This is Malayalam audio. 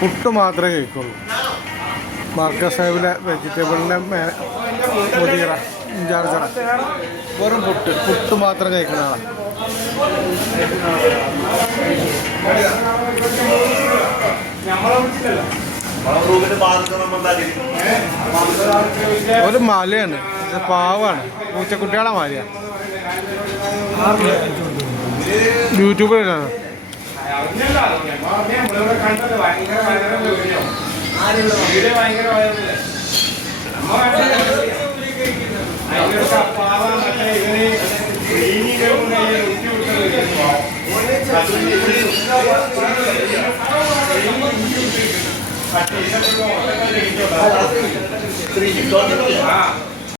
പുട്ട് മാത്രമേ കഴിക്കുള്ളൂ. മാർക്കസ് സാഹിബിലെ വെജിറ്റബിളിൻ്റെ മുതിര ഇൻചാർജറ വെറും പുട്ട് മാത്രം കഴിക്കുന്ന ആളാണ്. ഒരു മലയാണ്, പാവാണ്, പൂച്ചക്കുട്ടികളെ മാതിരിയാണ്. യൂട്യൂബിലാണ്.